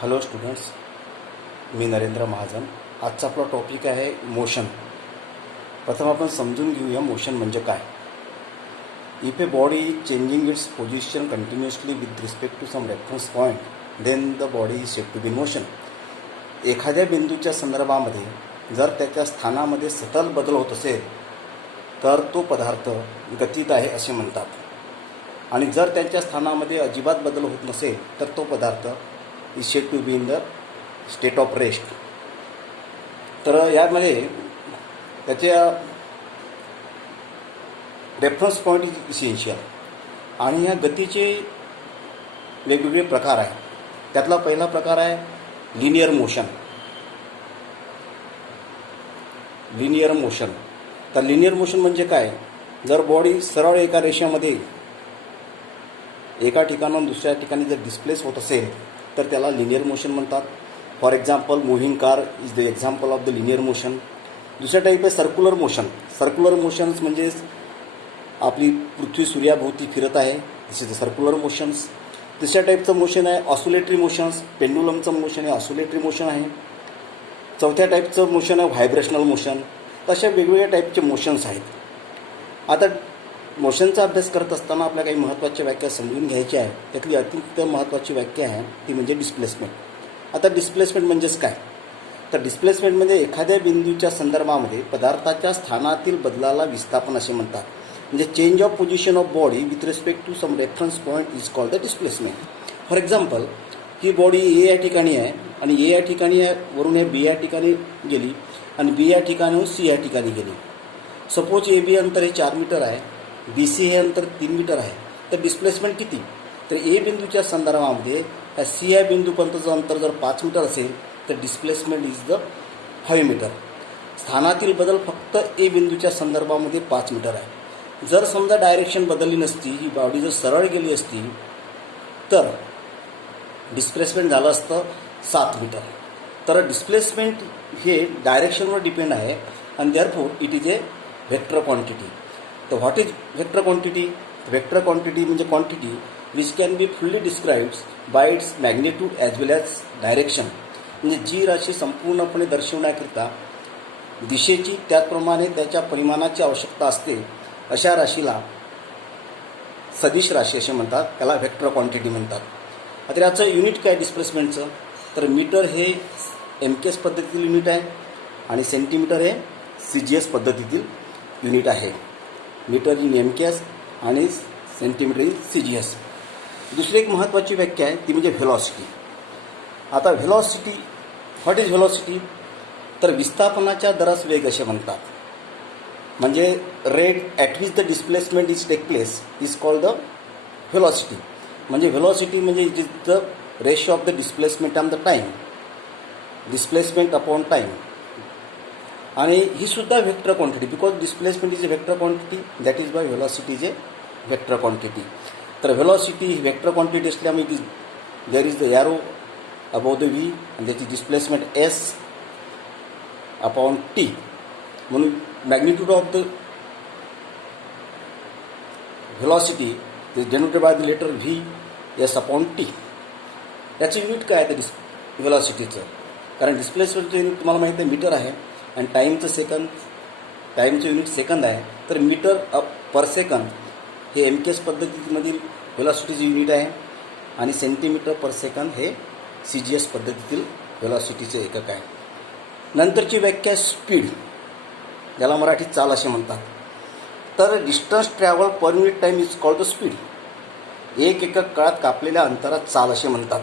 Hello students, मी नरेंद्र महाजन. आजचा आपला topic आहे मोशन. प्रथम आपण समजून घेऊया मोशन म्हणजे काय. If a body is changing its position continuously with respect to some reference point, then the body is said to be in motion. एखाद्या बिंदूच्या संदर्भामध्ये जर त्याच्या स्थानामध्ये सतत बदल होत असेल तर तो पदार्थ गतीत आहे असे म्हणतात, आणि जर त्याच्या स्थानामध्ये अजिबात बदल होत नसेल तर तो पदार्थ is said to be in the state of rest. तर यामध्ये त्याच्या रेफरन्स पॉईंट इज इसेन्शियल. आणि ह्या गतीचे वेगवेगळे प्रकार आहेत. त्यातला पहिला प्रकार आहे लिनियर मोशन. लिनियर मोशन तर लिनियर मोशन म्हणजे काय, जर बॉडी सरळ एका रेषेमध्ये एका ठिकाणाहून दुसऱ्या ठिकाणी जर डिस्प्लेस होत असेल तर त्याला लिनियर मोशन म्हणतात. For example moving car is the example of the linear motion. दुसरा टाईप आहे सर्क्युलर मोशन. सर्क्युलर मोशन्स म्हणजे आपली पृथ्वी सूर्याभोवती फिरत आहे, दिस इज द सर्क्युलर मोशन्स. तिसऱ्या टाईपचं मोशन आहे ऑसिलेटरी मोशन्स. पेंडुलमचं मोशन आहे ऑसिलेटरी मोशन आहे. चौथ्या टाईपचं मोशन आहे व्हायब्रेशनल मोशन. तशा वेगवेगळ्या टाईपचे मोशन्स आहेत. आता मोशनचा अभ्यास करत असताना आपल्या काही महत्त्वाच्या व्याख्या समजून घ्यायच्या आहे. त्यातली अत्यंत महत्त्वाची व्याख्या आहे ती म्हणजे डिस्प्लेसमेंट. आता डिस्प्लेसमेंट म्हणजेच काय, तर डिस्प्लेसमेंट म्हणजे एखाद्या बिंदूच्या संदर्भामध्ये पदार्थाच्या स्थानातील बदलाला विस्थापन असे म्हणतात. म्हणजे change of position of body with respect to some reference point is called the displacement. For example, ही बॉडी ए या ठिकाणी आहे आणि ए या ठिकाणी वरून हे बी या ठिकाणी गेली आणि बी या ठिकाणून सी या ठिकाणी गेली. सपोज ए बी अंतर हे 4 मीटर आहे, बी सी हे अंतर 3 मीटर आहे. तर डिस्प्लेसमेंट किती, तर ए बिंदूच्या संदर्भामध्ये या सी या बिंदूपर्यंतचं अंतर जर 5 मीटर असेल तर डिस्प्लेसमेंट इज द 5 मीटर. स्थानातील बदल फक्त ए बिंदूच्या संदर्भामध्ये 5 मीटर आहे. जर समजा डायरेक्शन बदलली नसती, ही बॉडी जर सरळ गेली असती तर डिस्प्लेसमेंट झालं असतं 7 मीटर. तर डिस्प्लेसमेंट हे डायरेक्शनवर डिपेंड आहे आणि therefore it is a vector quantity. तर what is vector quantity? Vector quantity म्हणजे quantity which can be fully described by its magnitude as well as direction. म्हणजे जी राशी संपूर्णपणे दर्शवण्याकरिता दिशेची त्याचप्रमाणे त्याच्या परिमाणाची आवश्यकता असते अशा राशीला सदिश राशी असे म्हणतात, त्याला व्हेक्टर क्वांटिटी म्हणतात. आता याचं युनिट काय डिस्प्लेसमेंटचं, तर मीटर हे MKS पद्धतीतील युनिट आहे आणि सेंटीमीटर हे CGS पद्धतीतील युनिट आहे. मीटर इन MKS आणि सेंटीमीटर इन CGS. दुसरी एक महत्त्वाची व्याख्या आहे ती म्हणजे व्हेलॉसिटी. आता व्हेलॉसिटी, व्हॉट इज व्हेलॉसिटी, तर विस्थापनाच्या दरास वेग असे म्हणतात. म्हणजे rate at which the displacement is take place is called the velocity. म्हणजे व्हेलॉसिटी म्हणजे it is the ratio of the displacement on the time, displacement upon time. आणि ही सुद्धा vector quantity, because displacement is a vector quantity, that is by velocity is a vector quantity. तर velocity ही vector quantity असल्यामुळे it is there is the arrow above the v आणि त्याची displacement S upon t. म्हणून magnitude of the velocity is denoted by the letter v s upon t. याचं unit काय आहे ते व्हेलॉसिटीचं, कारण डिस्प्लेसमेंटचं युनिट तुम्हाला माहिती आहे मीटर आहे आणि टाईमचं युनिट सेकंद आहे. तर मीटर पर सेकंद हे MKS पद्धतीमधील व्हेलॉसिटीचं युनिट आहे आणि सेंटीमीटर पर सेकंद हे CGS पद्धतीतील व्हेलॉसिटीचे एकक आहे. नंतरची व्याख्या स्पीड, ज्याला मराठीत चाल असे म्हणतात. तर distance travel per unit time is called the speed. एक एकक काळात कापलेल्या अंतरात चाल असे म्हणतात.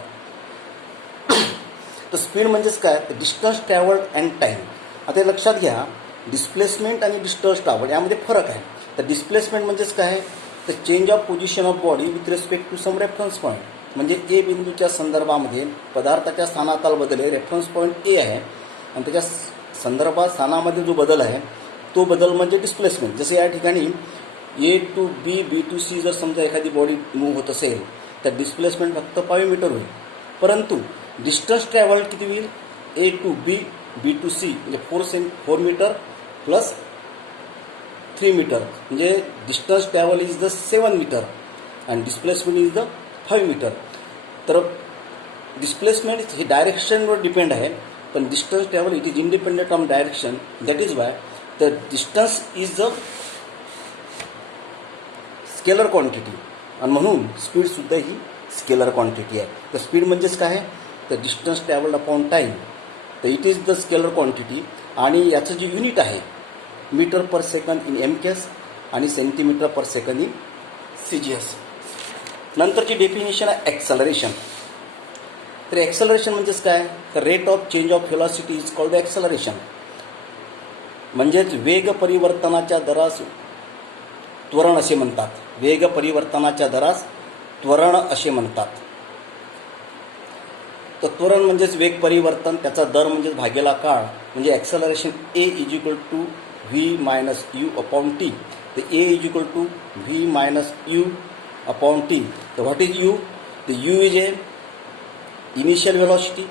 तर स्पीड म्हणजेच काय, तर डिस्टन्स ट्रॅव्हल्ड अँड टाईम. आता लक्षात घ्या, डिस्प्लेसमेंट आणि डिस्टन्स ट्रॅव्हल यामध्ये फरक आहे. तर डिस्प्लेसमेंट म्हणजेच काय, तर change of position of body with respect to some reference point. म्हणजे ए बिंदूच्या संदर्भामध्ये पदार्थाच्या स्थानातील बदल आहे. रेफरन्स पॉईंट ए आहे आणि त्याच्या संदर्भात स्थानामध्ये जो बदल आहे तो बदल म्हणजे डिस्प्लेसमेंट. जसे या ठिकाणी A to B, B to C जर समजा एखादी बॉडी मूव्ह होत असेल तर डिस्प्लेसमेंट फक्त 5 मीटर होईल. परंतु डिस्टन्स ट्रॅव्हल किती होईल, A to B, B to C म्हणजे 4 मीटर प्लस 3 मीटर, म्हणजे distance travel is the 7 metre and displacement is the 5 metre. तर डिस्प्लेसमेंट हे डायरेक्शनवर डिपेंड आहे, पण distance travel it is independent on direction. That is why the distance is the scalar quantity, आणि म्हणून स्पीडसुद्धा ही scalar quantity आहे. तर स्पीड म्हणजेच काय आहे, तर डिस्टन्स ट्रॅव्हल्ड अपॉन टाईम. तर it is the scalar quantity, आणि याचं जे युनिट आहे metre per second in MKS आणि centimetre per second in CGS. नंतरची डेफिनेशन आहे ॲक्सलरेशन. तर ॲक्सलरेशन म्हणजेच काय, तर rate of change of velocity is called acceleration. म्हणजेच वेग परिवर्तनाच्या दरास त्वरण असे म्हणतात. वेग परिवर्तनाच्या दरास त्वरण असे म्हणतात. तर त्वरण म्हणजेच वेग परिवर्तन, त्याचा दर म्हणजेच भागेला काळ, म्हणजे acceleration A is equal to V minus U upon T. तर A is equal to V minus U upon T. तर व्हॉट इज U? तर U is a initial velocity,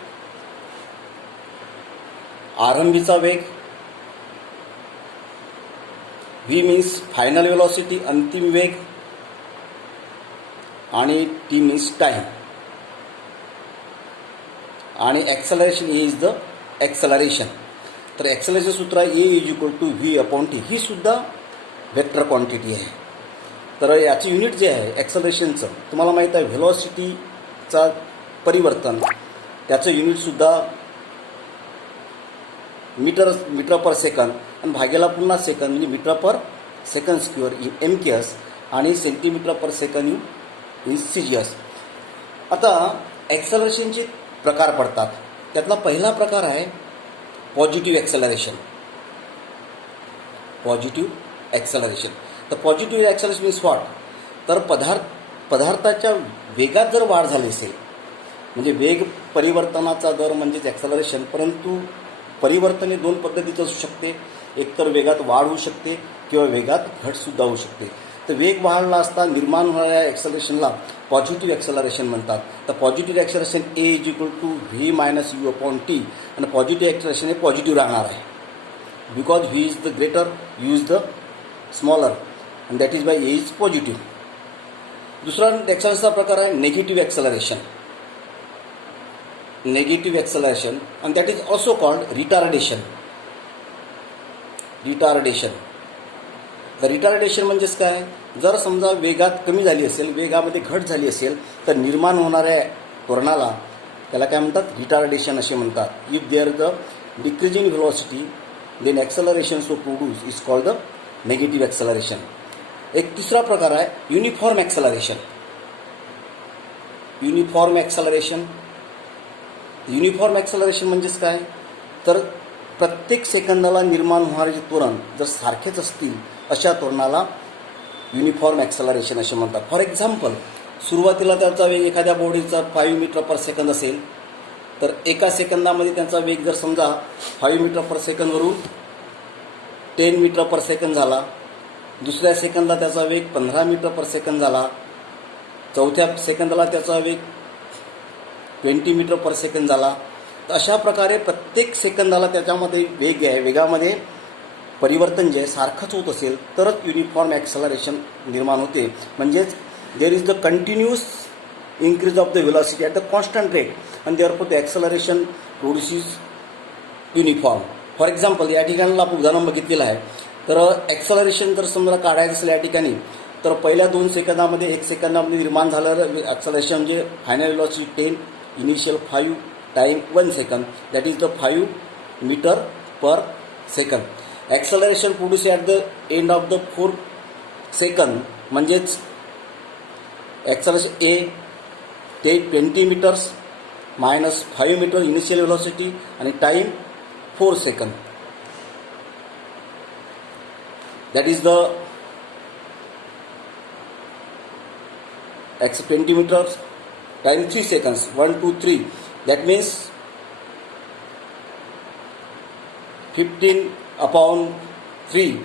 आरंभीचा वेग. V मीन्स फायनल व्हेलॉसिटी, अंतिम वेग. आणि T means time. आणि acceleration a is the acceleration. तर ॲक्सलरेशन सूत्र आहे a is equal to V upon T. ही सुद्धा वेक्टर क्वांटिटी आहे. तर याचे युनिट जे आहे ॲक्सलरेशनचं, तुम्हाला माहीत आहे व्हेलॉसिटीचा परिवर्तन, त्याचं युनिटसुद्धा मीटर पर सेकंद, आणि भागेला पुन्हा सेकंद म्हणजे metre per second square in MKS आणि centimetre per second in CGS. आता ॲक्सलरेशनचे प्रकार पडतात. त्यातला पहिला प्रकार आहे पॉझिटिव्ह ॲक्सलरेशन. Positive acceleration. तर पॉझिटिव्ह ॲक्सलरेशन मीन्स व्हॉट, तर पदार्थाच्या वेगात जर वाढ झाली असेल, म्हणजे वेग परिवर्तनाचा दर म्हणजेच ॲक्सलरेशन, परंतु परिवर्तन हे दोन पद्धतीचं असू शकते. एकतर वेगात वाढ होऊ शकते किंवा वेगात घटसुद्धा होऊ शकते. तर वेग वाढला असता निर्माण होणाऱ्या ॲक्सलरेशनला पॉझिटिव्ह ॲक्सलरेशन म्हणतात. तर positive acceleration A is equal to V minus U upon T. आणि पॉझिटिव्ह ॲक्सलरेशन हे पॉझिटिव्ह राहणार आहे, because V is the greater, U is the smaller, and that is by A is positive. दुसरा ॲक्सलरेशनचा प्रकार आहे negative acceleration. Negative acceleration, and that is also called retardation. Retardation. तर retardation म्हणजेच काय, जर समजा वेगात कमी झाली असेल, वेगामध्ये घट झाली असेल, तर निर्माण होणाऱ्या त्वरणाला त्याला काय म्हणतात, रिटार्डेशन असे म्हणतात. If there the decrease in velocity then acceleration so produce is called the negative acceleration. एक तिसरा प्रकार आहे uniform acceleration. Uniform acceleration. Uniform acceleration म्हणजेच काय, तर प्रत्येक सेकंदाला निर्माण होणारे त्वरण जर सारखेच असतील अशा त्वरणाला युनिफॉर्म ॲक्सलरेशन असे म्हणतात. फॉर एक्झाम्पल, सुरुवातीला त्याचा वेग एखाद्या बॉडीचा 5 मीटर पर सेकंद असेल, तर एका सेकंदामध्ये त्यांचा वेग जर समजा 5 मीटर पर सेकंदवरून 10 मीटर पर सेकंद झाला, दुसऱ्या सेकंदाला त्याचा वेग 15 मीटर पर सेकंद झाला, चौथ्या सेकंदाला त्याचा वेग 20 मीटर पर सेकंद झाला. तर अशा प्रकारे प्रत्येक सेकंदाला त्याच्यामध्ये वेग आहे, वेगामध्ये परिवर्तन जे आहे सारखंच होत असेल तरच युनिफॉर्म ॲक्सलरेशन निर्माण होते. म्हणजेच there is the continuous increase of the velocity at the constant rate, and therefore the acceleration produces uniform. For example, या ठिकाणी आपण उदाहरण बघितलेलं आहे. तर ॲक्सलरेशन जर समजा काढायचं असेल या ठिकाणी, तर पहिल्या 2 सेकंदामध्ये 1 सेकंदामध्ये निर्माण झालेलं ॲक्सलरेशन म्हणजे final velocity 10, initial 5, time 1 second, that is the 5 metre per second. Acceleration produce at the end of the 4 second, म्हणजेच acceleration a 20 metres minus 5 metre initial velocity आणि time 4 second. That is the 20 meters, time 3 seconds, 1, 2, 3. That means 15 upon 3,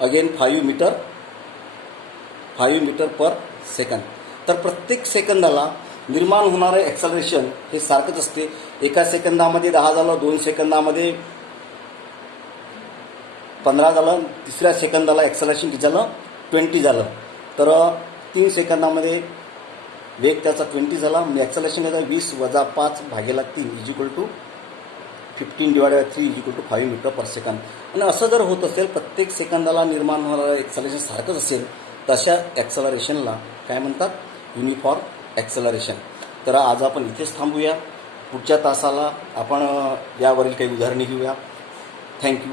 again 5 meter per second. तर प्रत्येक सेकंदाला निर्माण होणारे acceleration हे सारखंच असते. एका सेकंदामध्ये 10 झालं, 2 सेकंदामध्ये 15 झालं, तिसऱ्या सेकंदाला ॲक्सलरेशन किती झालं, 20 झालं. तर 3 सेकंदामध्ये वेग त्याचा 20 झाला, म्हणजे ॲक्सलेशन त्याचा 20 वजा 5 भागेला 3 is equal to 15 divided by 3 is equal to 5 metre per second. आणि असं जर होत असेल, प्रत्येक सेकंदाला निर्माण होणारं ॲक्सलेशन सारखंच असेल, तशा ॲक्सलरेशनला काय म्हणतात? Uniform acceleration. तर आज आपण इथेच थांबूया. पुढच्या तासाला आपण यावरील काही उदाहरणे घेऊया. थँक्यू.